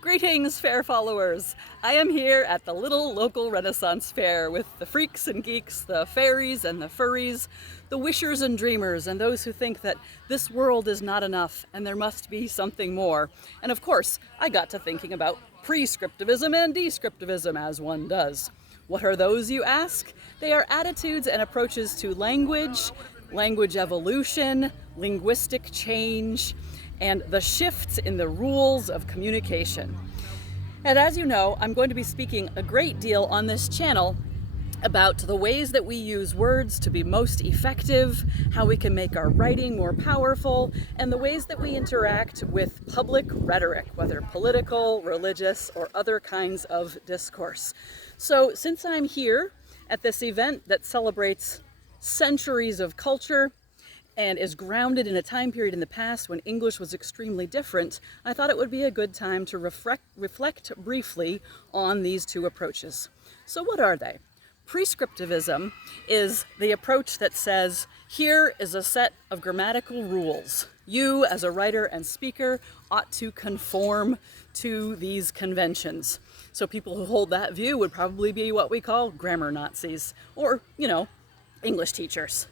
Greetings, fair followers! I am here at the little local Renaissance Fair with the freaks and geeks, the fairies and the furries, the wishers and dreamers, and those who think that this world is not enough and there must be something more. And of course, I got to thinking about prescriptivism and descriptivism, as one does. What are those, you ask? They are attitudes and approaches to language, language evolution, linguistic change, and the shifts in the rules of communication. And as you know, I'm going to be speaking a great deal on this channel about the ways that we use words to be most effective, how we can make our writing more powerful, and the ways that we interact with public rhetoric, whether political, religious, or other kinds of discourse. So since I'm here at this event that celebrates centuries of culture, and is grounded in a time period in the past when English was extremely different, I thought it would be a good time to reflect briefly on these two approaches. So what are they? Prescriptivism is the approach that says, here is a set of grammatical rules. You, as a writer and speaker, ought to conform to these conventions. So people who hold that view would probably be what we call grammar Nazis, or, English teachers.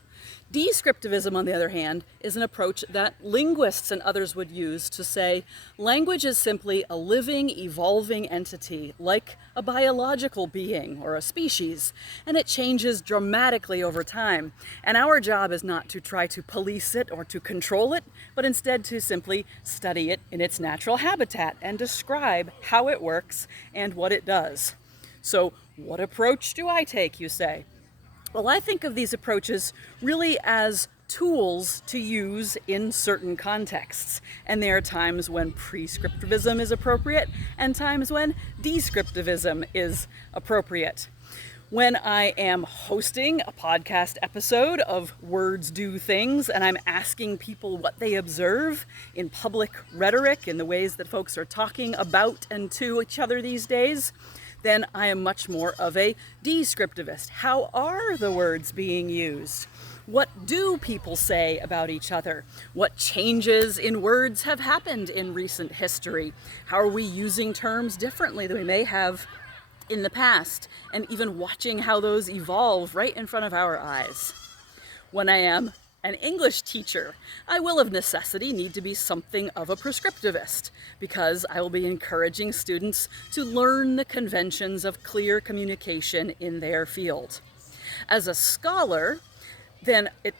Descriptivism, on the other hand, is an approach that linguists and others would use to say language is simply a living, evolving entity, like a biological being or a species, and it changes dramatically over time. And our job is not to try to police it or to control it, but instead to simply study it in its natural habitat and describe how it works and what it does. So, what approach do I take, you say? Well, I think of these approaches really as tools to use in certain contexts. And there are times when prescriptivism is appropriate and times when descriptivism is appropriate. When I am hosting a podcast episode of Words Do Things and I'm asking people what they observe in public rhetoric, in the ways that folks are talking about and to each other these days, then I am much more of a descriptivist. How are the words being used? What do people say about each other? What changes in words have happened in recent history? How are we using terms differently than we may have in the past? And even watching how those evolve right in front of our eyes. When I am an English teacher, I will of necessity need to be something of a prescriptivist because I will be encouraging students to learn the conventions of clear communication in their field. As a scholar, then it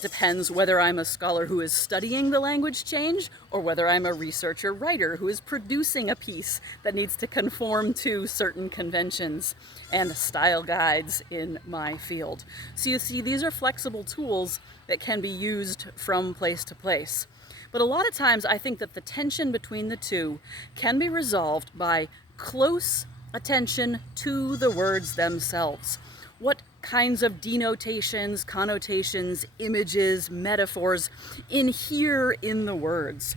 depends whether I'm a scholar who is studying the language change or whether I'm a researcher writer who is producing a piece that needs to conform to certain conventions and style guides in my field. So you see, these are flexible tools that can be used from place to place. But a lot of times I think that the tension between the two can be resolved by close attention to the words themselves. What kinds of denotations, connotations, images, metaphors inhere in the words?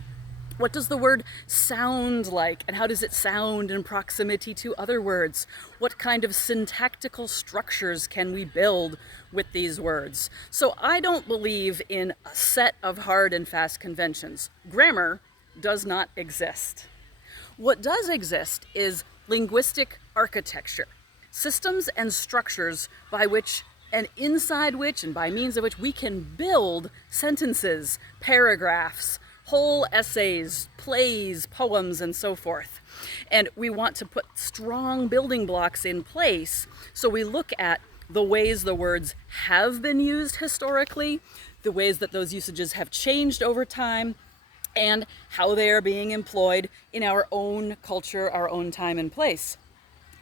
What does the word sound like, and how does it sound in proximity to other words? What kind of syntactical structures can we build with these words? So I don't believe in a set of hard and fast conventions. Grammar does not exist. What does exist is linguistic architecture. Systems and structures by which and inside which and by means of which we can build sentences, paragraphs, whole essays, plays, poems, and so forth. And we want to put strong building blocks in place, so we look at the ways the words have been used historically, the ways that those usages have changed over time, and how they are being employed in our own culture, our own time and place.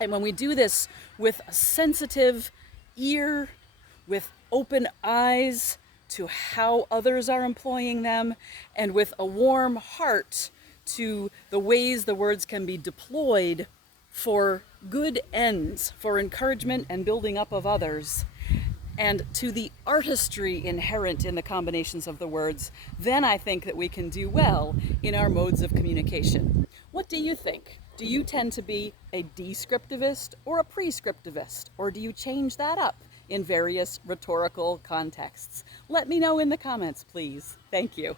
And when we do this with a sensitive ear, with open eyes to how others are employing them, and with a warm heart to the ways the words can be deployed for good ends, for encouragement and building up of others, and to the artistry inherent in the combinations of the words, then I think that we can do well in our modes of communication. What do you think? Do you tend to be a descriptivist or a prescriptivist? Or do you change that up in various rhetorical contexts? Let me know in the comments, please. Thank you.